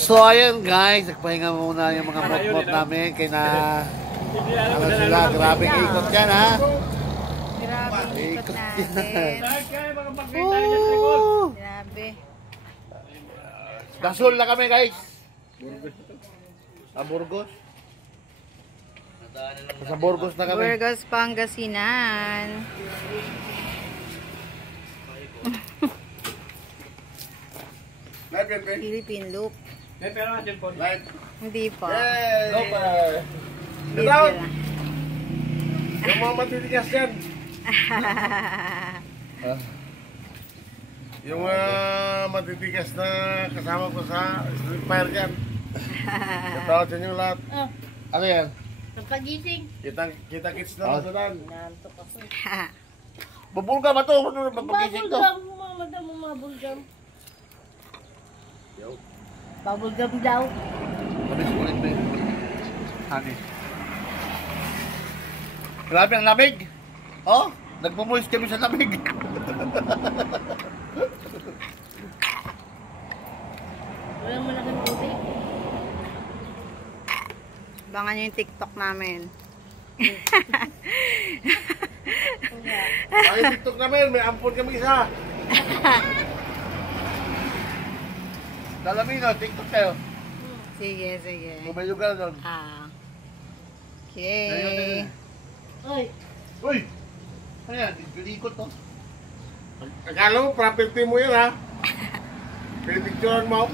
So ayan guys, nagpahinga muna yung mga mot-mot namin kaya na ano sila, grabing ikot yan ha. Grabing ikot natin. Grabe. Gasol na kami guys. Sa Burgos. Sa Burgos na kami. Burgos, Pangasinan. Philippine Loop. Hindi pa. Ito! Yung mga matitigas yan. Yung matitigas na kasama ko sa Street Fire yan. Katawad yan yung lahat. Ano yan? Kapagising. Kita-kits na masulan. Nantok ako. Babulga ba ito? Ano na papagising to? Madam, mabulgam. Babulgam daw. Sabi sulit ba yun? Hani. Grabe ang lamig. Oh, nagmumoist kami sa lamig. Walang malaking tubig. Abangan nyo yung TikTok namin. Ay, TikTok namin, may ampon kami isa. Dalamino, TikTok kayo. Sige, sige. Kung may lugar doon. Okay. Oy. Uy! Ano yan? Pinikot to. Akala mo, property mo yan ha. Pinicturean mo.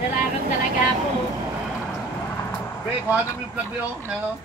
Nalagang talaga ako. Be, kuha namin yung plug mo. Ano?